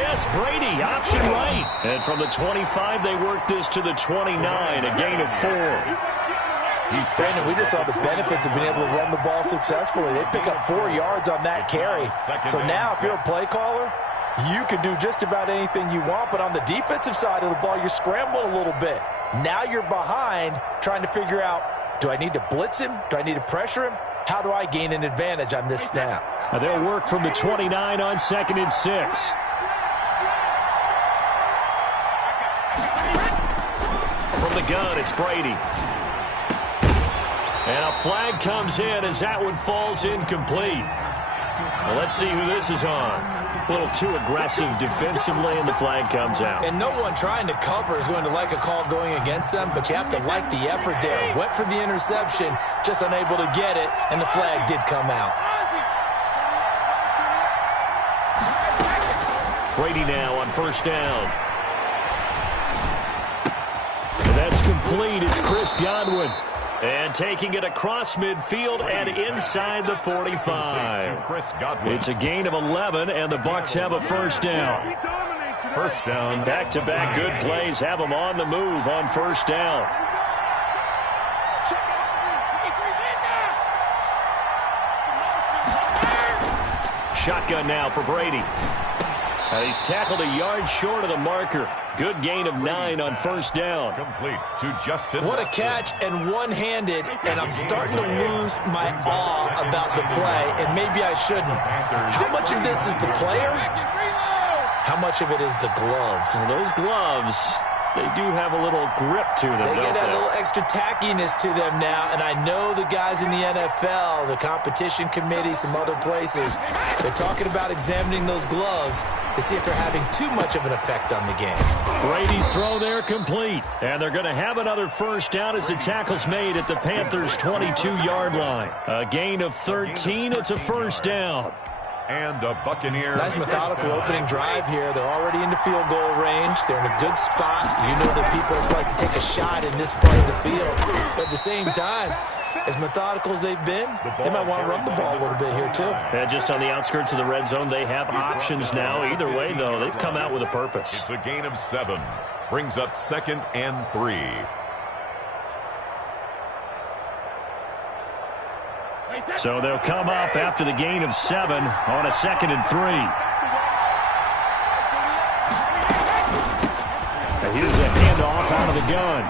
this. Brady, option right. And from the 25, they work this to the 29, a gain of 4. Brandon, we just saw the benefits of being able to run the ball successfully. They pick up 4 yards on that carry. So now if you're a play caller, you can do just about anything you want. But on the defensive side of the ball, you're scrambling a little bit. Now you're behind trying to figure out, do I need to blitz him? Do I need to pressure him? How do I gain an advantage on this snap? They'll work from the 29 on 2nd and 6. From the gun, it's Brady. And a flag comes in as that one falls incomplete. Well, let's see who this is on. A little too aggressive defensively, and the flag comes out. And no one trying to cover is going to like a call going against them, but you have to like the effort there. Went for the interception, just unable to get it, and the flag did come out. Brady now on 1st down. And that's complete. It's Chris Godwin. And taking it across midfield and inside the 45. It's a gain of 11, and the Bucs have a 1st down. 1st down. Back-to-back good plays have them on the move on 1st down. Shotgun now for Brady. He's tackled a yard short of the marker. Good gain of 9 on 1st down. Complete to Justin. What a catch, and one-handed, and I'm starting to lose my awe about the play, and maybe I shouldn't. How much of this is the player? How much of it is the glove? Well, those gloves, they do have a little grip to them, They don't get that they? little extra tackiness to them now, and I know the guys in the NFL, the competition committee, some other places, they're talking about examining those gloves to see if they're having too much of an effect on the game. Brady's throw there complete, and they're going to have another 1st down as the tackle's made at the Panthers' 22-yard line. A gain of 13, it's a 1st down. And a Buccaneer. Nice methodical opening drive here. They're already into field goal range. They're in a good spot. You know that people just like to take a shot in this part of the field. But at the same time, as methodical as they've been, they might want to run the ball a little bit here too. Yeah, just on the outskirts of the red zone, they have options now. Either way, though, they've come out with a purpose. It's a gain of 7. Brings up 2nd and 3. So they'll come up after the gain of 7 on a 2nd and 3. And here's a handoff out of the gun.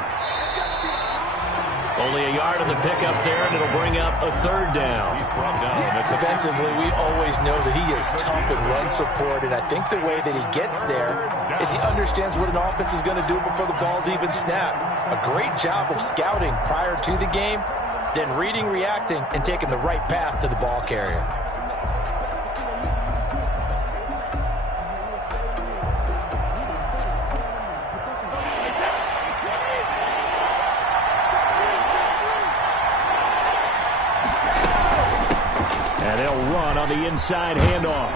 Only a yard on the pickup there, and it'll bring up a 3rd down. He's brought down. Defensively, we always know that he is tough in run support, and I think the way that he gets there is he understands what an offense is going to do before the ball's even snapped. A great job of scouting prior to the game, then reading, reacting, and taking the right path to the ball carrier. And they'll run on the inside handoff.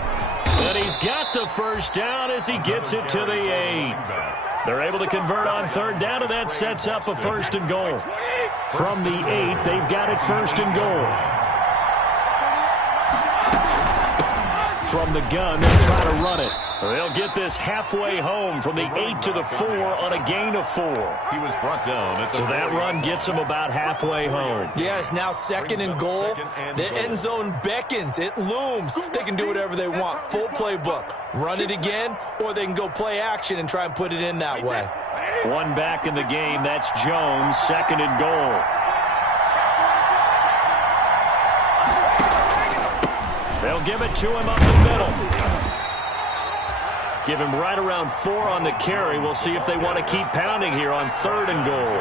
And he's got the 1st down as he gets it to the 8. They're able to convert on 3rd down, and that sets up a 1st and goal. From the 8, they've got it 1st and goal. From the gun, they'll try to run it. They'll get this halfway home from the 8 to the 4 on a gain of 4. He was brought down at the So that run gets them about halfway home. Yeah, it's now 2nd and goal. The end zone beckons. It looms. They can do whatever they want. Full playbook. Run it again, or they can go play action and try and put it in that way. One back in the game. That's Jones, 2nd and goal. They'll give it to him up the middle. Give him right around 4 on the carry. We'll see if they want to keep pounding here on 3rd and goal.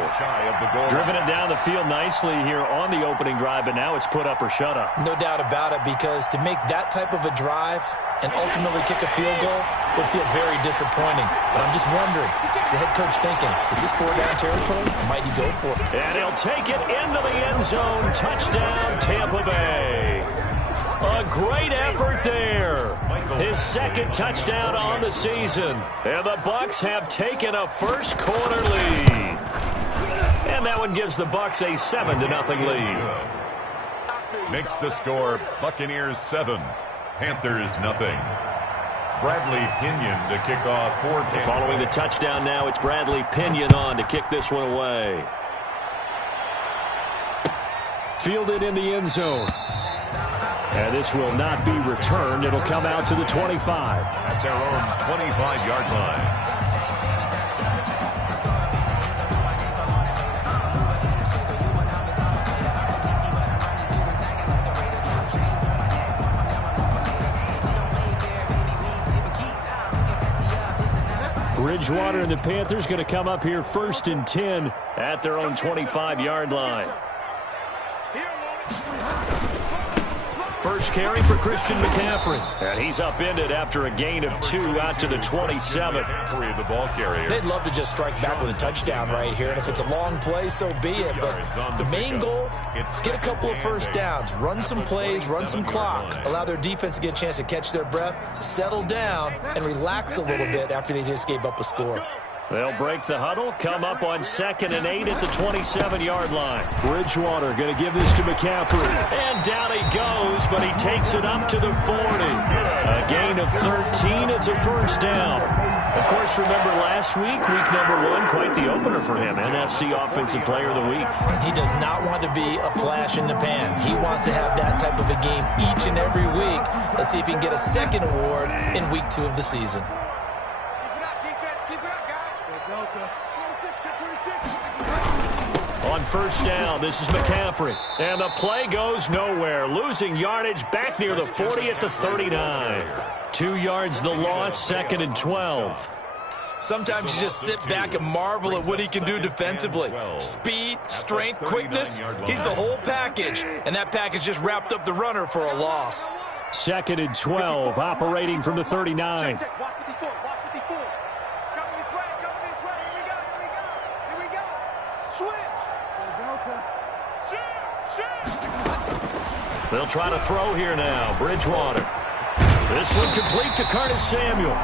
Driven it down the field nicely here on the opening drive, but now it's put up or shut up. No doubt about it, because to make that type of a drive and ultimately kick a field goal would feel very disappointing. But I'm just wondering, is the head coach thinking, is this 4-down territory? Or might he go for it? And he'll take it into the end zone. Touchdown, Tampa Bay. A great effort there. His 2nd touchdown on the season. And the Bucs have taken a first quarter lead. And that one gives the Bucs a 7-0 lead. Makes the score Buccaneers 7, Panthers 0. Bradley Pinion to kick off for Tampa. Following the touchdown now, it's Bradley Pinion on to kick this one away. Fielded in the end zone. And this will not be returned. It'll come out to the 25. At their own 25-yard line. Bridgewater and the Panthers going to come up here 1st and 10 at their own 25-yard line. First carry for Christian McCaffrey. And he's upended after a gain of 2 out to the 27. The ball carrier. They'd love to just strike back with a touchdown right here, and if it's a long play, so be it. But the main goal, get a couple of first downs, run some plays, run some clock, allow their defense to get a chance to catch their breath, settle down, and relax a little bit after they just gave up a score. They'll break the huddle, come up on 2nd and 8 at the 27-yard line. Bridgewater going to give this to McCaffrey. And down he goes, but he takes it up to the 40. A gain of 13. It's a first down. Of course, remember last week, week number 1, quite the opener for him. NFC Offensive Player of the Week. And he does not want to be a flash in the pan. He wants to have that type of a game each and every week. Let's see if he can get a second award in week 2 of the season. On first down, this is McCaffrey. And the play goes nowhere. Losing yardage back near the 40 at the 39. 2 yards the loss, 2nd and 12. Sometimes you just sit back and marvel at what he can do defensively. Speed, strength, quickness, he's the whole package. And that package just wrapped up the runner for a loss. 2nd and 12, operating from the 39. They'll try to throw here now. Bridgewater. This one complete to Curtis Samuel.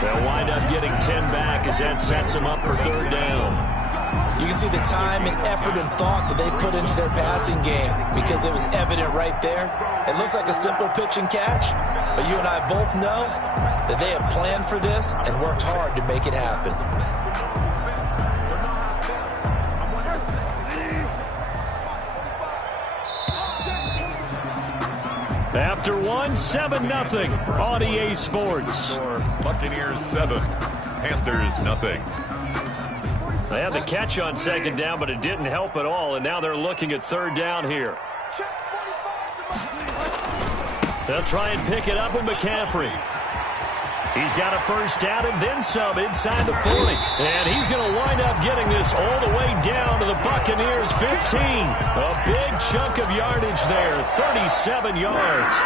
They'll wind up getting 10 back as that sets them up for 3rd down. You can see the time and effort and thought that they put into their passing game because it was evident right there. It looks like a simple pitch and catch, but you and I both know that they have planned for this and worked hard to make it happen. After 1, 7-0 on EA Sports. Buccaneers 7, Panthers 0. They had the catch on 2nd down, but it didn't help at all, and now they're looking at 3rd down here. They'll try and pick it up with McCaffrey. He's got a first down and then some inside the 40. And he's going to wind up getting this all the way down to the Buccaneers' 15. A big chunk of yardage there, 37 yards.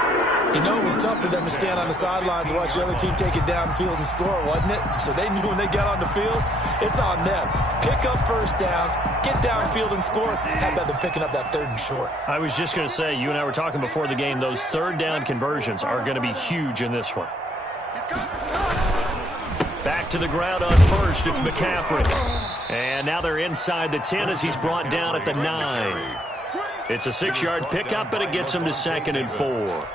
You know, it was tough for them to stand on the sidelines and watch the other team take it downfield and score, wasn't it? So they knew when they got on the field, it's on them. Pick up first downs, get downfield and score. How about them picking up that 3rd and short? I was just going to say, you and I were talking before the game, those 3rd down conversions are going to be huge in this one. Back to the ground on first, it's McCaffrey. And now they're inside the 10 as he's brought down at the 9. It's a 6-yard pickup, but it gets him to 2nd and 4.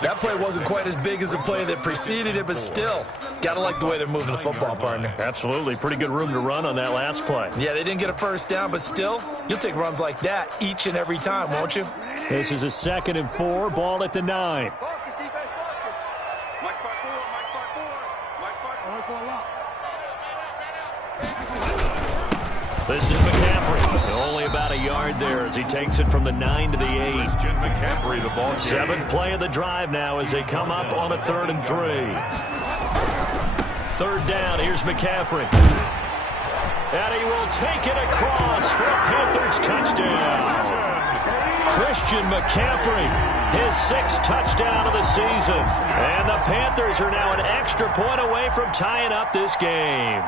That play wasn't quite as big as the play that preceded it, but still, gotta like the way they're moving the football, partner. Absolutely. Pretty good room to run on that last play. Yeah, they didn't get a first down, but still, you'll take runs like that each and every time, won't you? This is a 2nd and 4, ball at the 9. This is McCaffrey. Only about a yard there as he takes it from the 9 to the 8. McCaffrey, the ball. 7th play of the drive now as they come up on a 3rd and 3. 3rd down, here's McCaffrey. And he will take it across for a Panthers touchdown. Christian McCaffrey, his 6th touchdown of the season. And the Panthers are now an extra point away from tying up this game.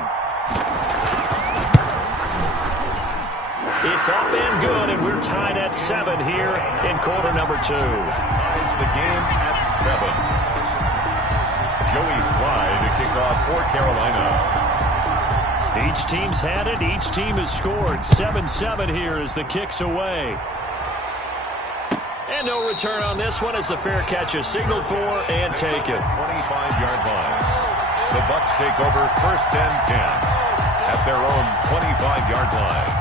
It's up and good, and we're tied at 7 here in quarter number 2. Ties the game at 7. Joey Slye to kick off for Carolina. Each team's had it. Each team has scored. 7-7 here as the kick's away. And no return on this one as the fair catch is signaled for and taken. 25-yard line. The Bucs take over 1st and 10 at their own 25-yard line.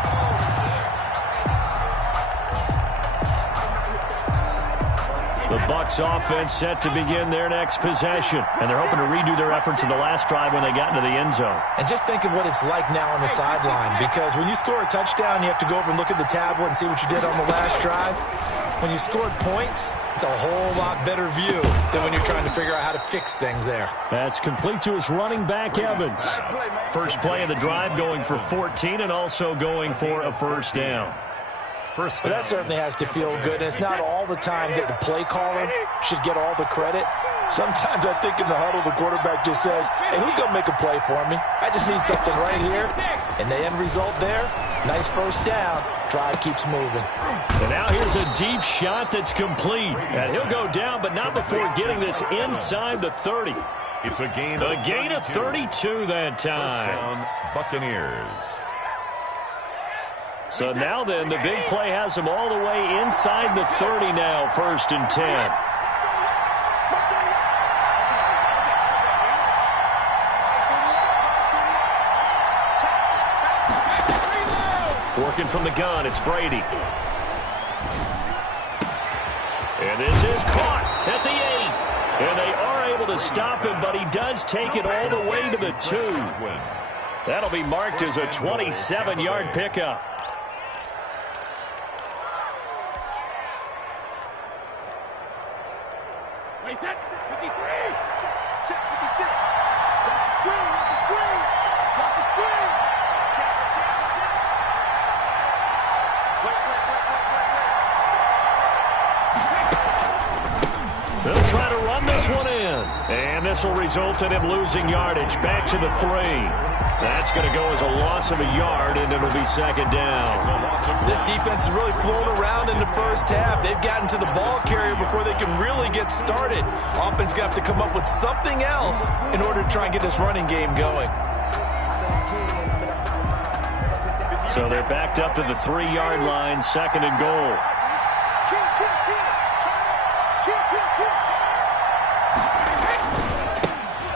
The Bucs offense set to begin their next possession. And they're hoping to redo their efforts in the last drive when they got into the end zone. And just think of what it's like now on the sideline, because when you score a touchdown, you have to go over and look at the tablet and see what you did on the last drive. When you scored points, it's a whole lot better view than when you're trying to figure out how to fix things there. That's complete to his running back, Evans. First play of the drive going for 14 and also going for a first down. But that certainly has to feel good, and it's not all the time that the play caller should get all the credit. Sometimes I think in the huddle, the quarterback just says, hey, who's going to make a play for me? I just need something right here. And the end result there, nice first down. Drive keeps moving. And now here's a deep shot that's complete. And he'll go down, but not before getting this inside the 30. It's a gain of 32 that time. First down, Buccaneers. So now then, the big play has them all the way inside the 30 now, 1st and 10. Working from the gun, it's Brady. And this is caught at the 8. And they are able to stop him, but he does take it all the way to the 2. That'll be marked as a 27-yard pickup. They'll try to run this one in. And this will result in him losing yardage back to the 3. That's going to go as a loss of a yard, and it'll be 2nd down. This defense has really flown around in the first half. They've gotten to the ball carrier before they can really get started. Offense going to have to come up with something else in order to try and get this running game going. So they're backed up to the 3-yard line, 2nd and goal.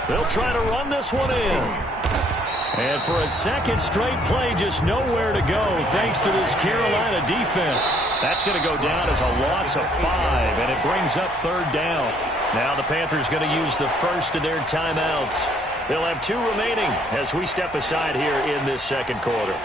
They'll try to run this one in. And for a second straight play, just nowhere to go thanks to this Carolina defense. That's going to go down as a loss of 5, and it brings up 3rd down. Now the Panthers going to use the first of their timeouts. They'll have 2 remaining as we step aside here in this 2nd quarter.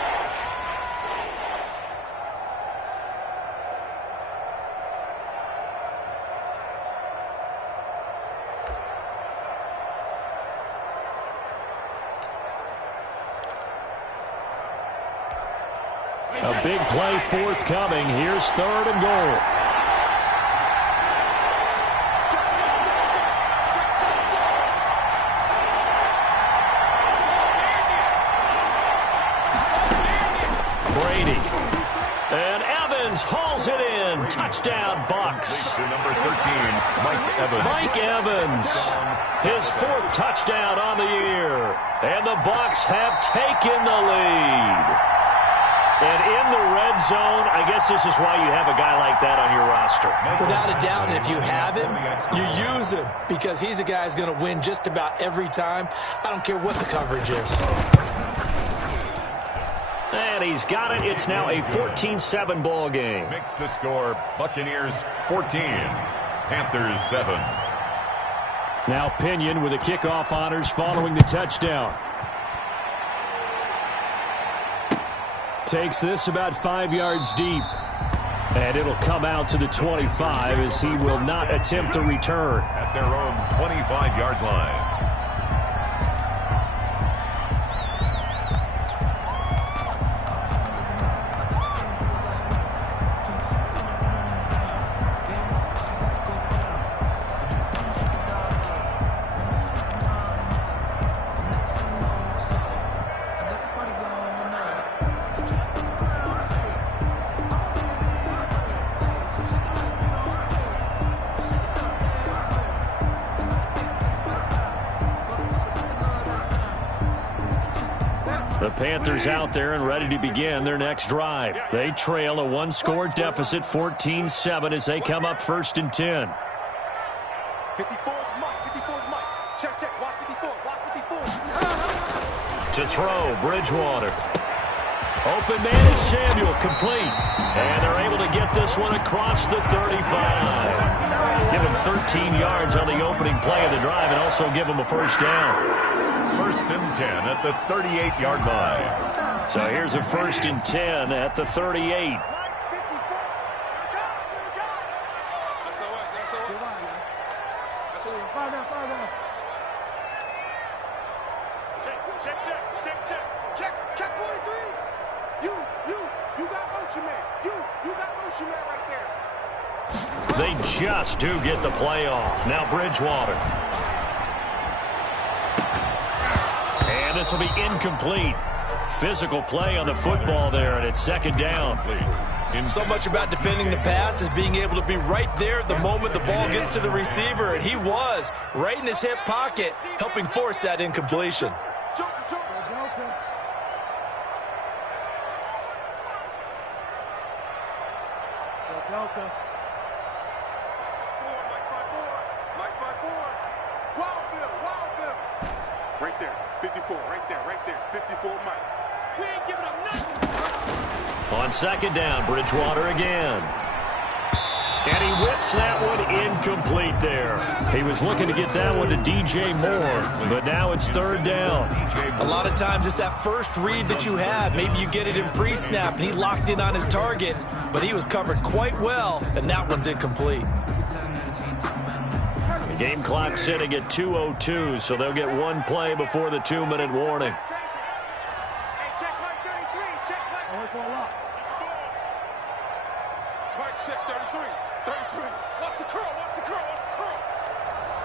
A big play forthcoming. Here's 3rd and goal. Brady. And Evans hauls it in. Touchdown, Bucs. Number 13, Mike Evans. Mike Evans. His 4th touchdown on the year. And the Bucs have taken the lead. And in the red zone, I guess this is why you have a guy like that on your roster. Without a doubt, and if you have him, you use him because he's a guy who's going to win just about every time. I don't care what the coverage is. And he's got it. It's now a 14-7 ball game. Makes the score Buccaneers 14, Panthers 7. Now Pinion with the kickoff honors following the touchdown. Takes this about 5 yards deep. And it'll come out to the 25 as he will not attempt to return. At their own 25-yard line. The Panthers out there and ready to begin their next drive. They trail a one-score deficit, 14-7, as they come up 1st and 10. 54 is Mike. Check. Watch 54. To throw, Bridgewater. Open man is Samuel, complete. And they're able to get this one across the 35. Give him 13 yards on the opening play of the drive and also give him a first down. 1st and 10 at the 38-yard line. So here's a 1st and 10 at the 38. Check 43. You got motion man. You got motion man right there. They just do get the play off. Now Bridgewater. And this will be incomplete. Physical play on the football there, and it's 2nd down. So much about defending the pass is being able to be right there the moment the ball gets to the receiver, and he was right in his hip pocket, helping force that incompletion. Delta. Mike's by board. Wild Bill. Right there. 54. Right there. 54 Mike. We ain't giving up nothing. On 2nd down, Bridgewater again. And he whips that one incomplete there. He was looking to get that one to DJ Moore, but now it's 3rd down. A lot of times it's that first read that you have. Maybe you get it in pre-snap, and he locked in on his target, but he was covered quite well, and that one's incomplete. The game clock sitting at 2:02, so they'll get one play before the 2-minute warning. Check Mike 33. Check Mike. Mike check 33. Watch the curl.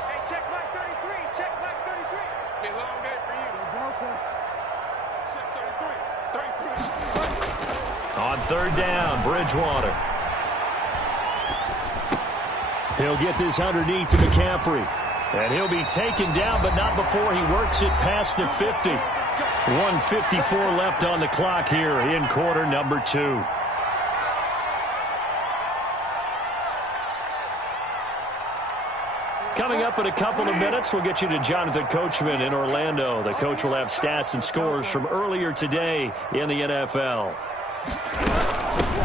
Hey, check Mike 33. Check Mike 33. It's been a long day for you. Delta. Check 33. On 3rd down, Bridgewater. He'll get this underneath to McCaffrey. And he'll be taken down, but not before he works it past the 50. 1:54 left on the clock here in quarter number 2. Coming up in a couple of minutes, we'll get you to Jonathan Coachman in Orlando. The coach will have stats and scores from earlier today in the NFL.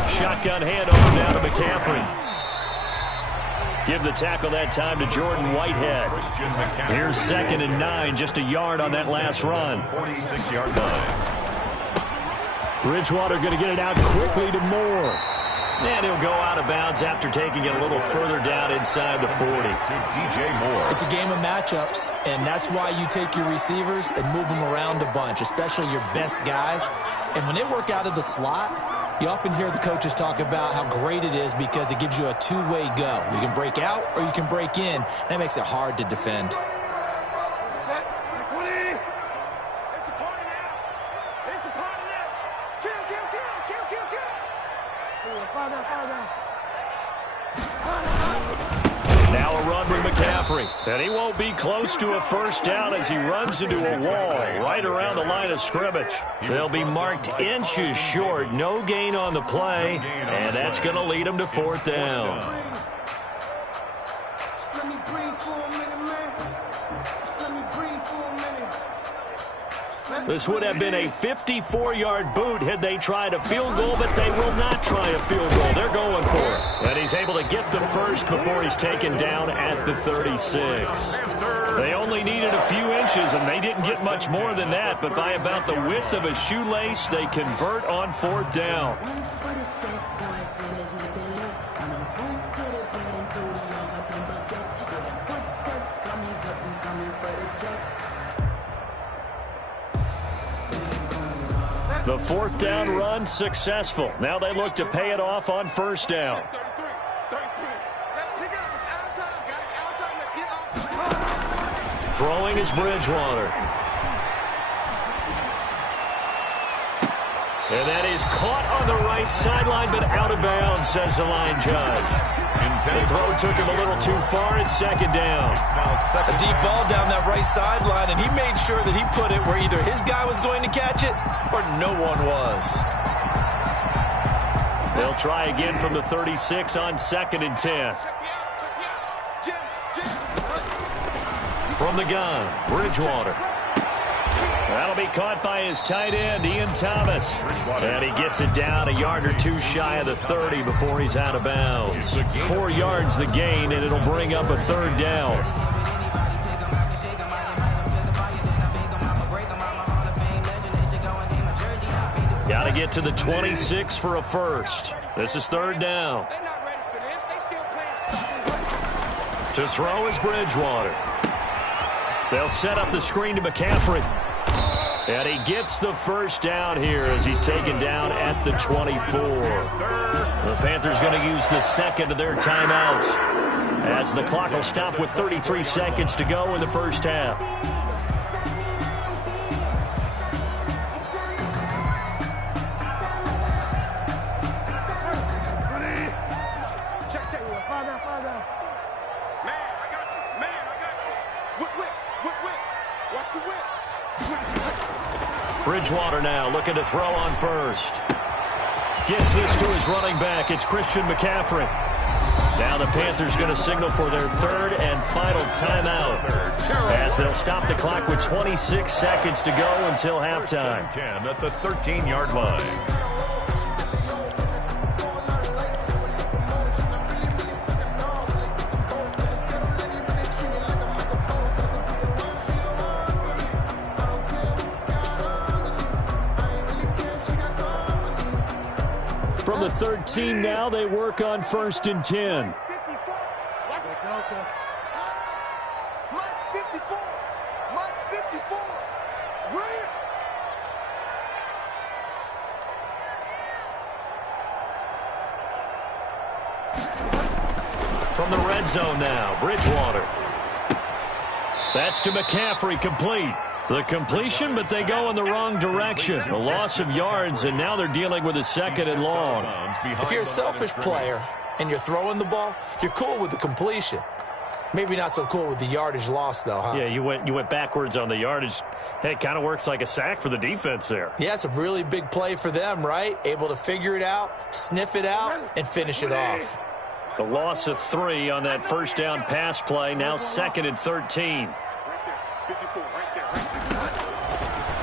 Shotgun handoff now to McCaffrey. Give the tackle that time to Jordan Whitehead. Here's 2nd and 9, just a yard on that last run. 46-yard line. Bridgewater going to get it out quickly to Moore. And he'll go out of bounds after taking it a little further down inside the 40. DJ Moore. It's a game of matchups, and that's why you take your receivers and move them around a bunch, especially your best guys. And when they work out of the slot, you often hear the coaches talk about how great it is because it gives you a two-way go. You can break out or you can break in. That makes it hard to defend. Now a run with McCaffrey. And he won't be close to a first down as he runs into a wall right around the line of scrimmage. They'll be marked inches short. No gain on the play. And that's going to lead him to 4th down. This would have been a 54-yard boot had they tried a field goal, but they will not try a field goal. They're going for it. And he's able to get the first before he's taken down at the 36. They only needed a few inches, and they didn't get much more than that, but by about the width of a shoelace, they convert on 4th down. The 4th down run successful. Now they look to pay it off on 1st down. Throwing is Bridgewater. And that is caught on the right sideline, but out of bounds, says the line judge. The throw took him a little too far. It's second down. A deep ball down that right sideline, and he made sure that he put it where either his guy was going to catch it or no one was. They'll try again from the 36 on 2nd and 10. From the gun, Bridgewater. That'll be caught by his tight end, Ian Thomas. And he gets it down a yard or two shy of the 30 before he's out of bounds. 4 yards the gain, and it'll bring up a 3rd down. Got to get to the 26 for a first. This is 3rd down. To throw is Bridgewater. They'll set up the screen to McCaffrey. And he gets the first down here as he's taken down at the 24. The Panthers going to use the second of their timeouts as the clock will stop with 33 seconds to go in the first half. Bridgewater now looking to throw on first. Gets this to his running back. It's Christian McCaffrey. Now the Panthers going to signal for their 3rd and final timeout as they'll stop the clock with 26 seconds to go until halftime. 10 at the 13-yard line. From the 13 now, they work on 1st and 10. From the red zone now, Bridgewater. That's to McCaffrey, complete. The completion, but they go in the wrong direction. A loss of yards, and now they're dealing with a 2nd and long. If you're a selfish player and you're throwing the ball, you're cool with the completion. Maybe not so cool with the yardage loss, though, huh? Yeah, you went backwards on the yardage. Hey, it kind of works like a sack for the defense there. Yeah, it's a really big play for them, right? Able to figure it out, sniff it out, and finish it off. The loss of 3 on that first down pass play, now 2nd and 13.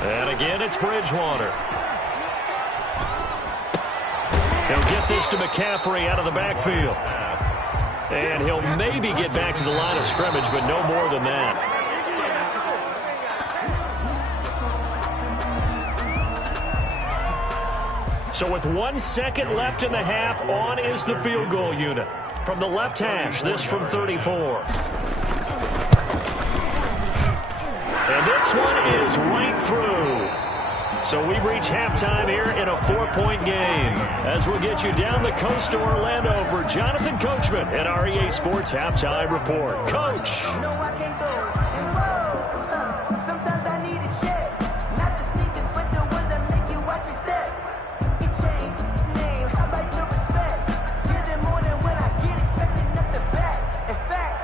And again, it's Bridgewater. He'll get this to McCaffrey out of the backfield. And he'll maybe get back to the line of scrimmage, but no more than that. So with 1 second left in the half, on is the field goal unit. From the left hash, this from 34. And this one is right through. So we've reached halftime here in a 4-point game. As we'll get you down the coast to Orlando for Jonathan Coachman at our EA Sports Halftime Report. Coach. Sometimes I need a check. Not the sneakers, but the ones that make you watch your step. You change name, how about your respect? Give them more than when I get expected nothing back. In fact,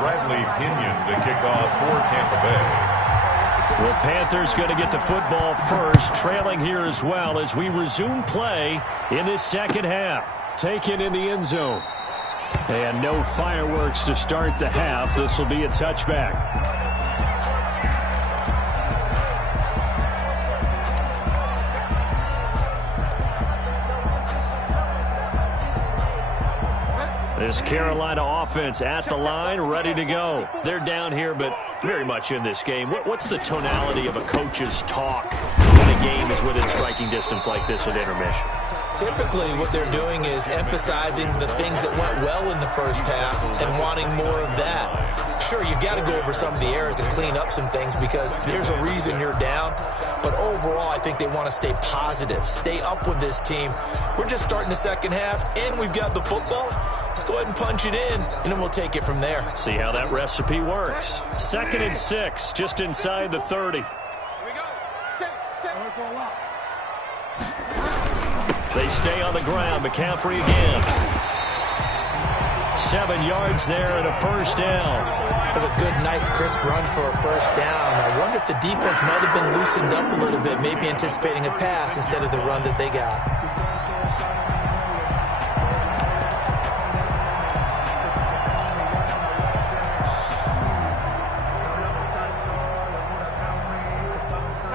Bradley Pinion, the kickoff for Tampa Bay. The Panthers going to get the football first, trailing here as well as we resume play in this second half. Taken in the end zone. And no fireworks to start the half. This will be a touchback. This Carolina offense at the line, ready to go. They're down here, but very much in this game. What's the tonality of a coach's talk when a game is within striking distance like this at intermission? Typically, what they're doing is emphasizing the things that went well in the first half and wanting more of that. Sure, you've got to go over some of the errors and clean up some things because there's a reason you're down. But overall, I think they want to stay positive, stay up with this team. We're just starting the second half, and we've got the football. Let's go ahead and punch it in, and then we'll take it from there. See how that recipe works. 2nd and 6, just inside the 30. Here we go. Set. They stay on the ground. McCaffrey again. 7 yards there and a first down. That's a good, nice, crisp run for a first down. I wonder if the defense might have been loosened up a little bit, maybe anticipating a pass instead of the run that they got.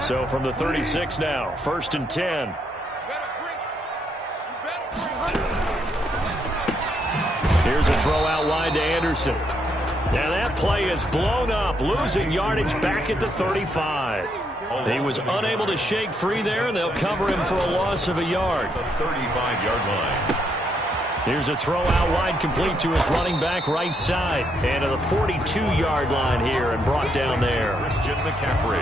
So from the 36 now, 1st and 10. Here's a throw out wide to Anderson. And that play is blown up, losing yardage back at the 35. He was unable to shake free there, and they'll cover him for a loss of a yard. The 35-yard line. Here's a throw out wide, complete to his running back right side. And to the 42-yard line here and brought down there. Christian McCaffrey.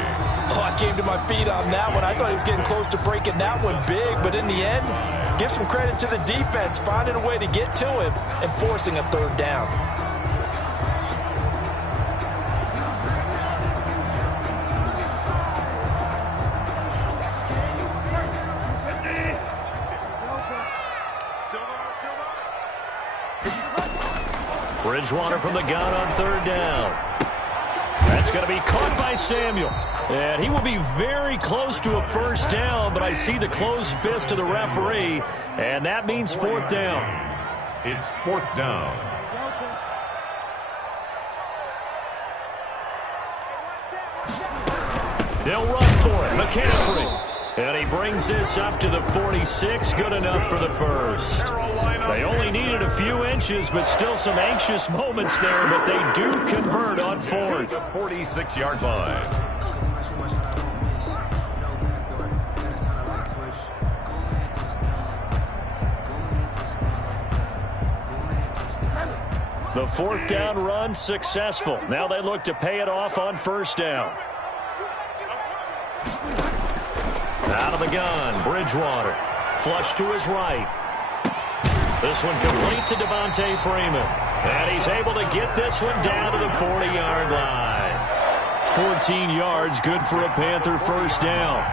Oh, I came to my feet on that one. I thought he was getting close to breaking that one big, but in the end, give some credit to the defense, finding a way to get to him and forcing a third down. Bridgewater from the gun on 3rd down. That's going to be caught by Samuel. And he will be very close to a first down, but I see the closed fist of the referee, and that means 4th down. It's 4th down. They'll run for it. McCaffrey. And he brings this up to the 46. Good enough for the first. They only needed a few inches, but still some anxious moments there, but they do convert on 4th. The 46-yard line. The 4th down run successful. Now they look to pay it off on 1st down. Out of the gun, Bridgewater. Flush to his right. This one complete to Devontae Freeman. And he's able to get this one down to the 40-yard line. 14 yards, good for a Panther first down.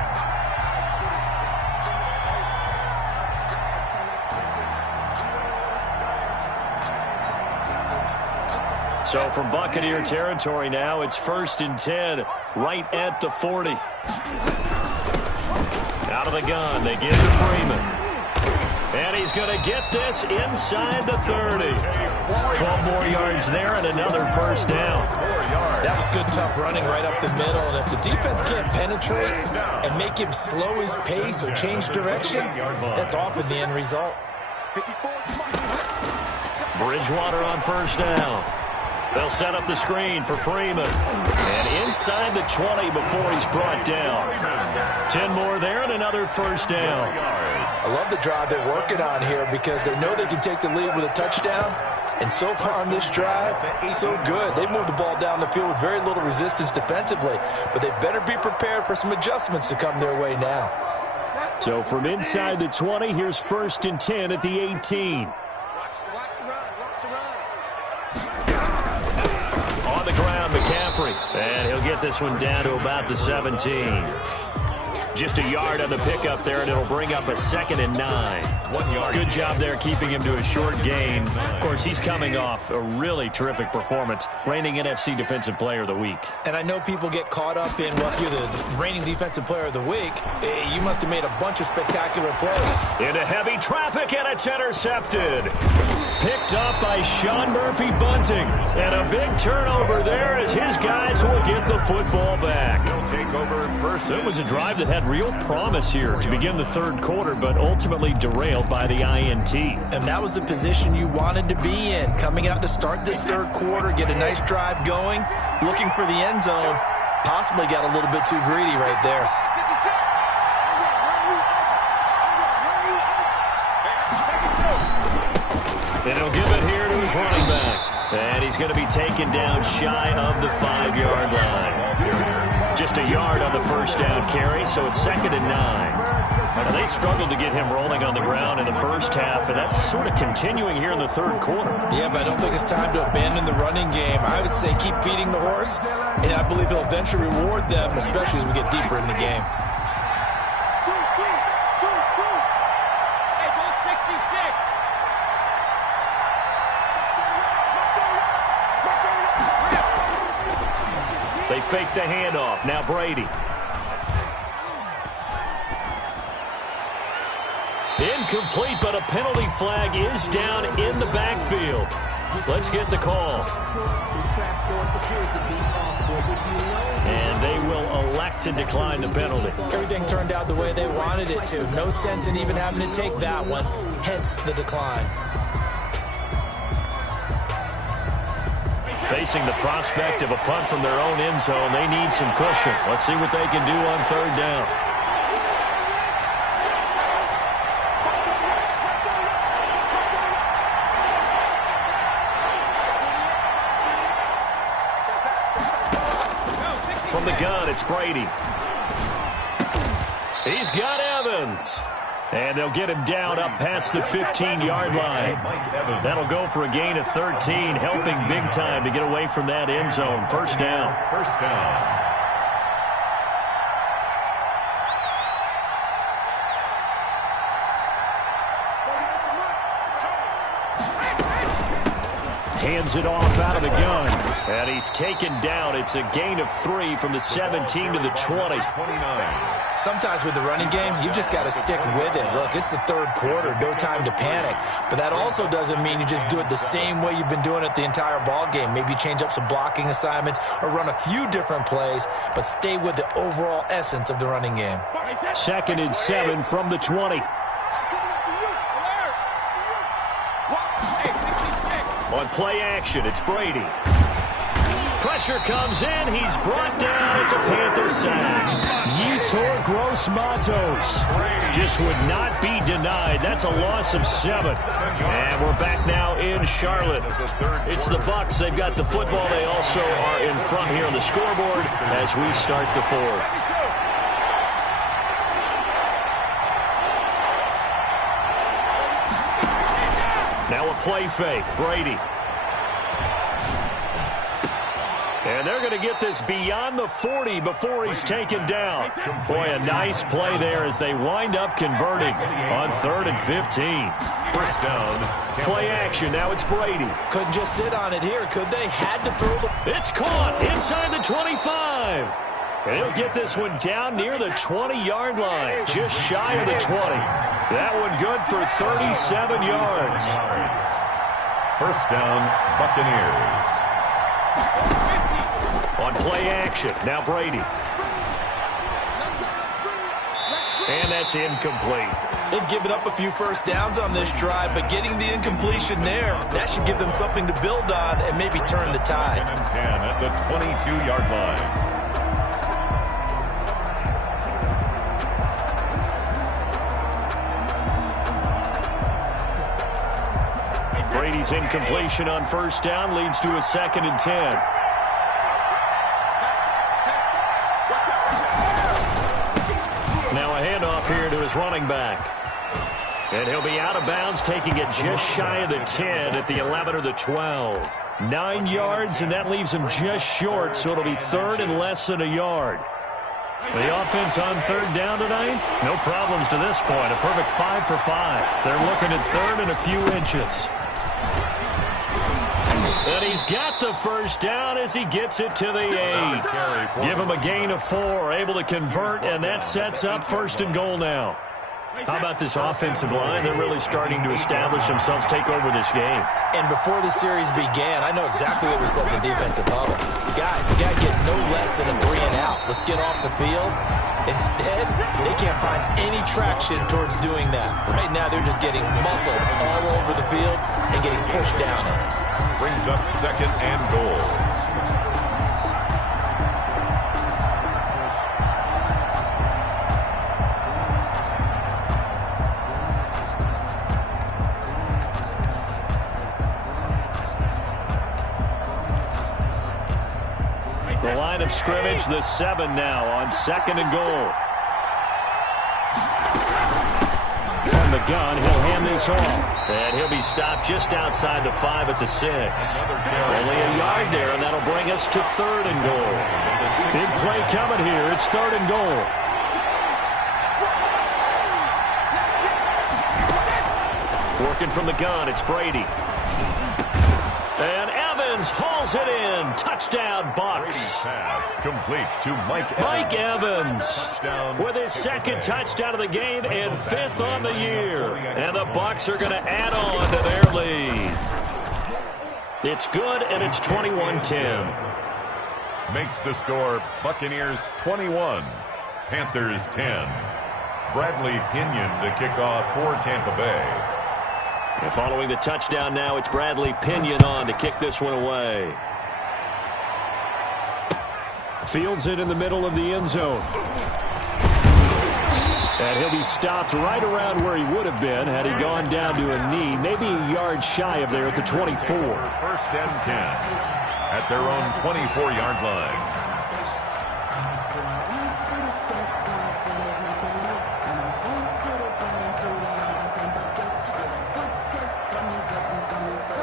So from Buccaneer territory now, it's 1st and 10, right at the 40. Out of the gun, they give to Freeman. And he's going to get this inside the 30. 12 more yards there and another first down. That was good, tough running right up the middle. And if the defense can't penetrate and make him slow his pace or change direction, that's often the end result. Bridgewater on 1st down. They'll set up the screen for Freeman. And inside the 20 before he's brought down. 10 more there and another first down. I love the drive they're working on here because they know they can take the lead with a touchdown. And so far on this drive, so good. They moved the ball down the field with very little resistance defensively. But they better be prepared for some adjustments to come their way now. So from inside the 20, here's 1st and 10 at the 18. On the ground, McCaffrey. And he'll get this one down to about the 17. Just a yard on the pickup there, and it'll bring up a 2nd and 9. 1 yard. Good job there keeping him to a short gain. Of course, he's coming off a really terrific performance, reigning NFC Defensive Player of the Week. And I know people get caught up in, well, if you're the reigning Defensive Player of the Week, you must have made a bunch of spectacular plays. Into heavy traffic, and it's intercepted. Picked up by Sean Murphy Bunting. And a big turnover there as his guys will get the football back. He'll take over first. So it was a drive that had real promise here to begin the 3rd quarter, but ultimately derailed by the INT. And that was the position you wanted to be in. Coming out to start this 3rd quarter, get a nice drive going, looking for the end zone. Possibly got a little bit too greedy right there. And he'll give it here to his running back. And he's going to be taken down shy of the 5-yard line. Just a yard on the first down carry, so it's 2nd and 9. Now, they struggled to get him rolling on the ground in the first half, and that's sort of continuing here in the 3rd quarter. Yeah, but I don't think it's time to abandon the running game. I would say keep feeding the horse, and I believe he'll eventually reward them, especially as we get deeper in the game. fake the handoff. Now Brady. Incomplete, but a penalty flag is down in the backfield. Let's get the call. And they will elect to decline the penalty. Everything turned out the way they wanted it to. No sense in even having to take that one, hence the decline. Facing the prospect of a punt from their own end zone, they need some cushion. Let's see what they can do on third down. From the gun, it's Brady. He's got Evans. And they'll get him down up past the 15-yard line. That'll go for a gain of 13, helping big time to get away from that end zone. First down. First down. Hands it off out of the gun. And he's taken down. It's a gain of 3 from the 17 to the 20. Sometimes with the running game, you've just got to stick with it. Look, it's the third quarter, no time to panic. But that also doesn't mean you just do it the same way you've been doing it the entire ball game. Maybe change up some blocking assignments or run a few different plays, but stay with the overall essence of the running game. 2nd and 7 from the 20. On play action, it's Brady. Pressure comes in. He's brought down. It's a Panther sack. Yetur Gross-Matos just would not be denied. That's a loss of 7. And we're back now in Charlotte. It's the Bucs. They've got the football. They also are in front here on the scoreboard as we start the 4th. Now a play fake. Brady. And they're going to get this beyond the 40 before he's taken down. Boy, a nice play there as they wind up converting on 3rd and 15. First down. Play action. Now it's Brady. Couldn't just sit on it here, could they? Had to throw the... It's caught inside the 25. And he'll get this one down near the 20-yard line, just shy of the 20. That one good for 37 yards. First down, Buccaneers. On play action, now Brady. And that's incomplete. They've given up a few first downs on this drive, but getting the incompletion there, that should give them something to build on and maybe turn the tide. 10 at the 22-yard line. Brady's incompletion on first down leads to a 2nd and 10. Now a handoff here to his running back. And he'll be out of bounds, taking it just shy of the 10 at the 11 or the 12. 9 yards, and that leaves him just short, so it'll be 3rd and less than a yard. The offense on 3rd down tonight, no problems to this point. A perfect 5 for 5. They're looking at 3rd and a few inches. And he's got the first down as he gets it to the 8. Give him a gain of 4, able to convert, and that sets up 1st and goal now. How about this offensive line? They're really starting to establish themselves, take over this game. And before the series began, I know exactly what we said in the defensive huddle. Guys, we got to get no less than a 3 and out. Let's get off the field. Instead, they can't find any traction towards doing that. Right now, they're just getting muscled all over the field and getting pushed down it. Brings up 2nd and goal. The line of scrimmage, the 7 now on 2nd and goal. From the gun, he'll hand this off. And he'll be stopped just outside the 5 at the 6. Only a yard there, and that'll bring us to 3rd and goal. Big play coming here. It's 3rd and goal. Working from the gun, it's Brady. And Evans Evans hauls it in. Touchdown, Bucks. Pass complete to Mike Evans Touchdown. with his second touchdown of the game and 5th on the year. And the Bucks are going to add on to their lead. It's good, and it's 21-10. Makes the score Buccaneers 21, Panthers 10. Bradley Pinion to kick off for Tampa Bay. And following the touchdown now, it's Bradley Pinion on to kick this one away. Fields it in the middle of the end zone. And he'll be stopped right around where he would have been had he gone down to a knee, maybe a yard shy of there at the 24. First and 10 at their own 24-yard line.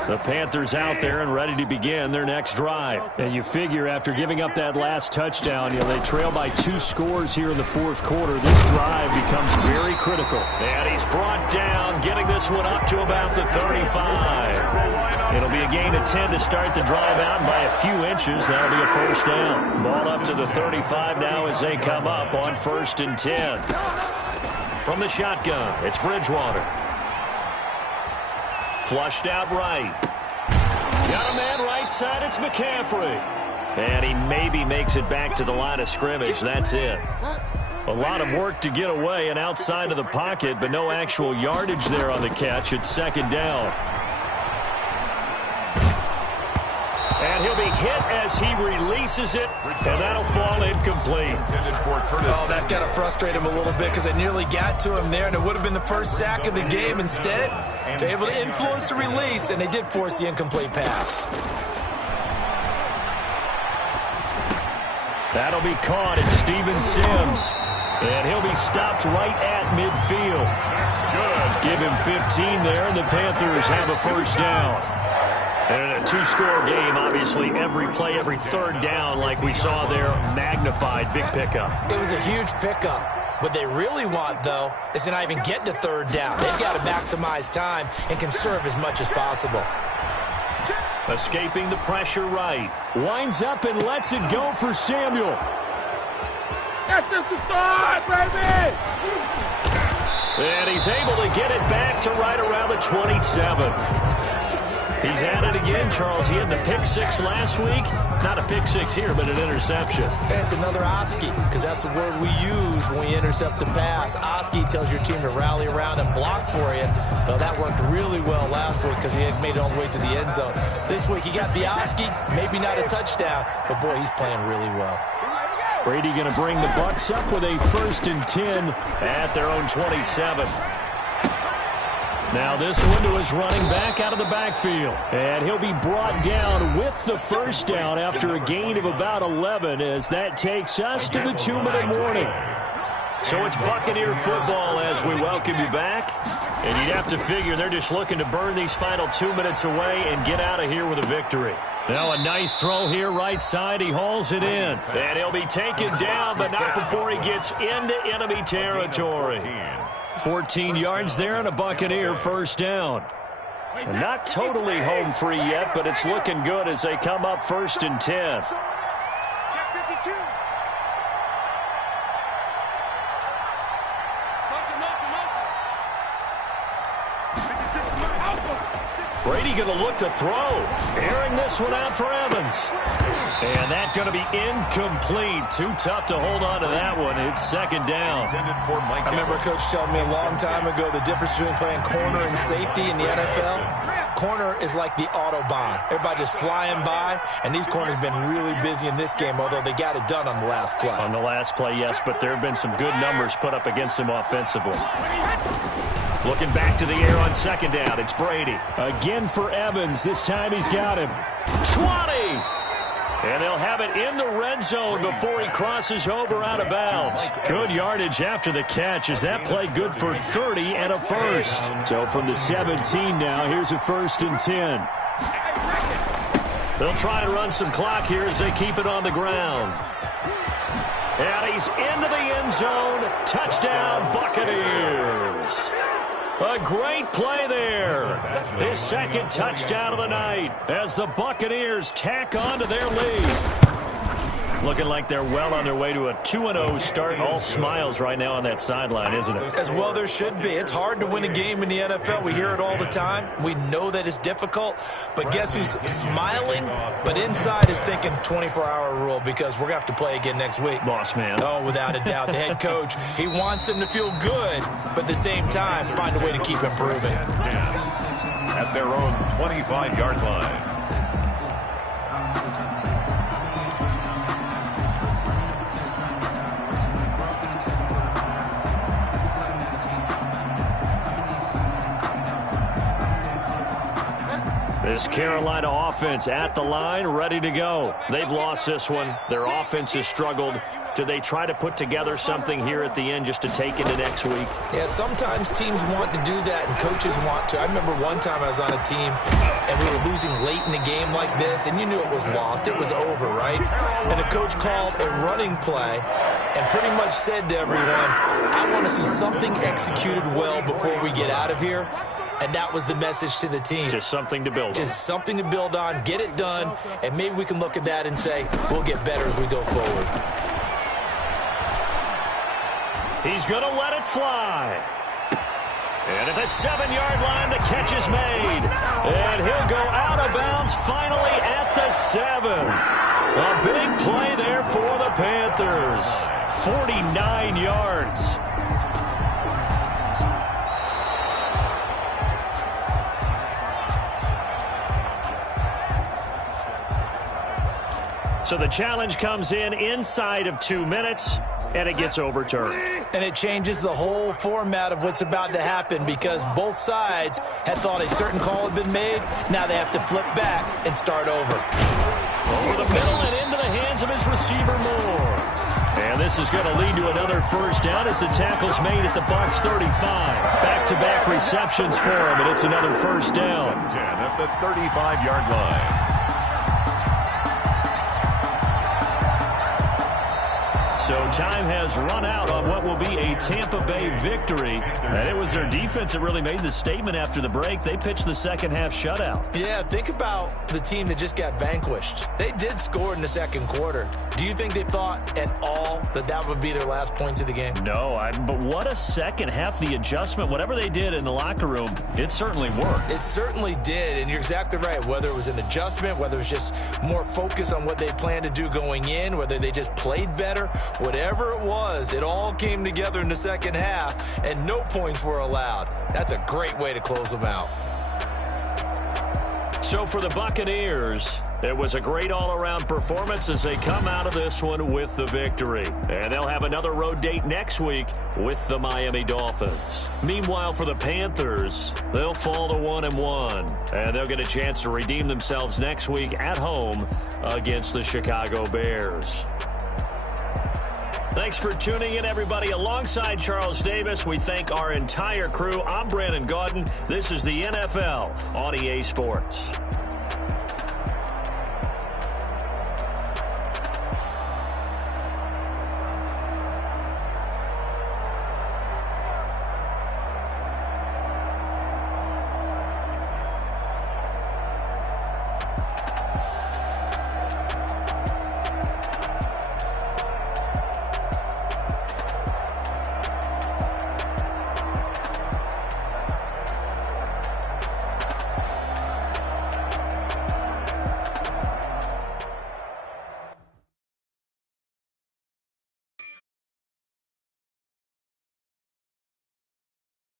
The Panthers out there and ready to begin their next drive. And you figure after giving up that last touchdown, they trail by 2 scores here in the 4th quarter. This drive becomes very critical. And he's brought down, getting this one up to about the 35. It'll be a gain of 10 to start the drive out, and by a few inches, that'll be a first down. Ball up to the 35 now as they come up on 1st and 10. From the shotgun, it's Bridgewater. Flushed out right. Got a man right side. It's McCaffrey. And he maybe makes it back to the line of scrimmage. That's it. A lot of work to get away and outside of the pocket, but no actual yardage there on the catch. It's 2nd down. And he'll be hit as he releases it, and that'll fall incomplete. Oh, that's got to frustrate him a little bit because they nearly got to him there, and it would have been the first sack of the game. Instead, they're able to influence the release, and they did force the incomplete pass. That'll be caught. It's Steven Sims, and he'll be stopped right at midfield. Give him 15 there, and the Panthers have a first down. And a 2-score game, obviously, every play, every 3rd down, like we saw there, magnified, big pickup. It was a huge pickup. What they really want, though, is to not even get to 3rd down. They've got to maximize time and conserve as much as possible. Escaping the pressure right. Winds up and lets it go for Samuel. That's just the start, baby! And he's able to get it back to right around the 27. He's at it again, Charles. He had the pick-6 last week. Not a pick-6 here, but an interception. It's another Oski, because that's the word we use when we intercept the pass. Oski tells your team to rally around and block for you. Well, that worked really well last week because he had made it all the way to the end zone. This week he got the Oski, maybe not a touchdown, but boy, he's playing really well. Brady going to bring the Bucks up with a 1st and 10 at their own 27. Now this one to his running back out of the backfield. And he'll be brought down with the first down after a gain of about 11 as that takes us to the 2-minute warning. So it's Buccaneer football as we welcome you back. And you'd have to figure they're just looking to burn these final 2 minutes away and get out of here with a victory. Now a nice throw here right side. He hauls it in. And he'll be taken down, but not before he gets into enemy territory. 14 yards there and a Buccaneer first down. And not totally home free yet, but it's looking good as they come up 1st and 10. Brady going to look to throw. Airing this one out for Evans. And that's going to be incomplete. Too tough to hold on to that one. It's 2nd down. I remember a coach telling me a long time ago the difference between playing corner and safety in the NFL. Corner is like the Autobahn. Everybody just flying by, and these corners have been really busy in this game, although they got it done on the last play. On the last play, yes, but there have been some good numbers put up against them offensively. Looking back to the air on 2nd down. It's Brady. Again for Evans. This time he's got him. 20! And they'll have it in the red zone before he crosses over out of bounds. Good yardage after the catch. Is that play good for 30 and a first? So from the 17 now, here's a 1st and 10. They'll try and run some clock here as they keep it on the ground. And he's into the end zone. Touchdown, Buccaneers. A great play there. His second touchdown of the night as the Buccaneers tack on to their lead. Looking like they're well on their way to a 2-0 start. All smiles right now on that sideline, isn't it? As well there should be. It's hard to win a game in the NFL. We hear it all the time. We know that it's difficult. But guess who's smiling? But inside is thinking 24-hour rule because we're going to have to play again next week. Boss man. Oh, without a doubt. The head coach, he wants them to feel good, but at the same time, find a way to keep improving. At their own 25-yard line. This Carolina offense at the line, ready to go. They've lost this one. Their offense has struggled. Do they try to put together something here at the end just to take into next week? Yeah, sometimes teams want to do that and coaches want to. I remember one time I was on a team and we were losing late in the game like this, and you knew it was lost. It was over, right? And the coach called a running play and pretty much said to everyone, I want to see something executed well before we get out of here. And that was the message to the team. Just something to build on. Just something to build on, get it done, and maybe we can look at that and say, we'll get better as we go forward. He's going to let it fly. And at the 7-yard line, the catch is made. And he'll go out of bounds finally at the 7. A big play there for the Panthers. 49 yards. So the challenge comes in inside of 2 minutes, and it gets overturned. And it changes the whole format of what's about to happen because both sides had thought a certain call had been made. Now they have to flip back and start over. Over the middle and into the hands of his receiver, Moore. And this is going to lead to another first down as the tackle's made at the Bucs 35. Back-to-back receptions for him, and it's another first down. 10 at the 35-yard line. So time has run out on what will be a Tampa Bay victory. And it was their defense that really made the statement after the break. They pitched the second-half shutout. Yeah, think about the team that just got vanquished. They did score in the second quarter. Do you think they thought at all that that would be their last points of the game? No, but what a second half. The adjustment, whatever they did in the locker room, it certainly worked. It certainly did, and you're exactly right. Whether it was an adjustment, whether it was just more focus on what they planned to do going in, whether they just played better, whatever it was, it all came together in the second half, and no points were allowed. That's a great way to close them out. So for the Buccaneers, it was a great all-around performance as they come out of this one with the victory. And they'll have another road date next week with the Miami Dolphins. Meanwhile, for the Panthers, they'll fall to 1-1. And they'll get a chance to redeem themselves next week at home against the Chicago Bears. Thanks for tuning in, everybody. Alongside Charles Davis, we thank our entire crew. I'm Brandon Gaudin. This is the NFL on EA Sports.